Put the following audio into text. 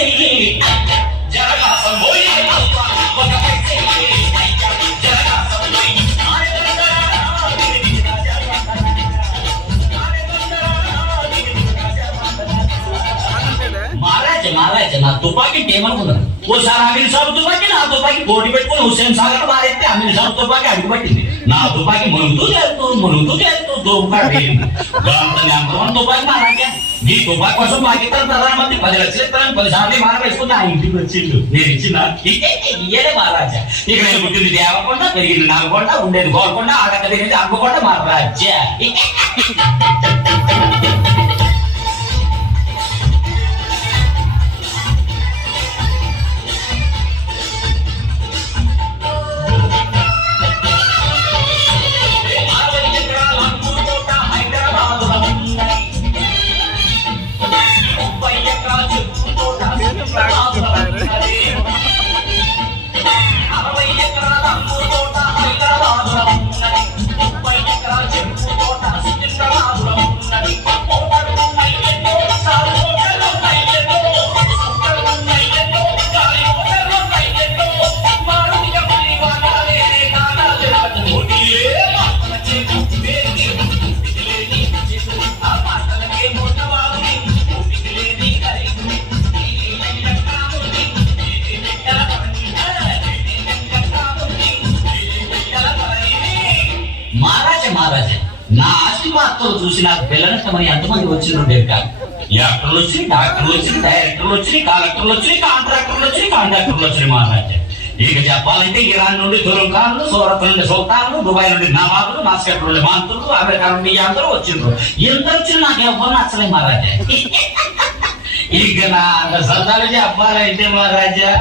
say, Jara, some boy, Papa, what I say, మహారాజ నా తుపాకీ ఏమనుకున్నాను ఓసారి అమీర్ సాబ్ తుపాకీ నా తుపాకీ పోటీ పెట్టుకుని హుసేన్ సాగర్ మారేస్తే అమీర్ సాబ్ తుపాకీ అడుగుపట్టింది నా తుపాకీ మునుగుతూ చేరుతూ మునుగుతూ చేరుతూ తుపాకీ తుపాకీ మారాకే ఈ తుపాకీ కోసం మాకు ఇతర ప్రధానమంత్రి పది లక్షలు ఇస్తారని పది సార్లు మార వేసుకుని ఆ ఇంటికి వచ్చిండు నేను ఇచ్చిన ఇయ్యలే మహారాజా ఇక్కడ పుట్టింది దేవకొండ పెరిగింది నాగకొండ ఉండేది గోల్కొండ ఆడక తిరిగింది అమ్మకుండా మహారాజా నా ఆశీర్వాదం చూసి నాకు పిల్లనష్టమని ఎంతమంది వచ్చిండ్రు కాదు యాక్టర్లు వచ్చి డాక్టర్లు వచ్చి డైరెక్టర్లు వచ్చి కలెక్టర్లు వచ్చి కాంట్రాక్టర్లు వచ్చి కాంట్రాక్టర్లు వచ్చి మహారాజా. ఇక చెప్పాలంటే ఇరాన్ నుండి తురంఖాన్లు సూరత్ నుండి సుల్తాన్లు దుబాయ్ నుండి నవాబులు మాస్కెట్ నుండి మంత్రులు అమెరికా నుండి అందరూ వచ్చిండ్రు ఎందరు వచ్చి నాకు ఎవరు నచ్చలే మహారాజా? ఇక నా సరదాలు చెప్పాలంటే మహారాజా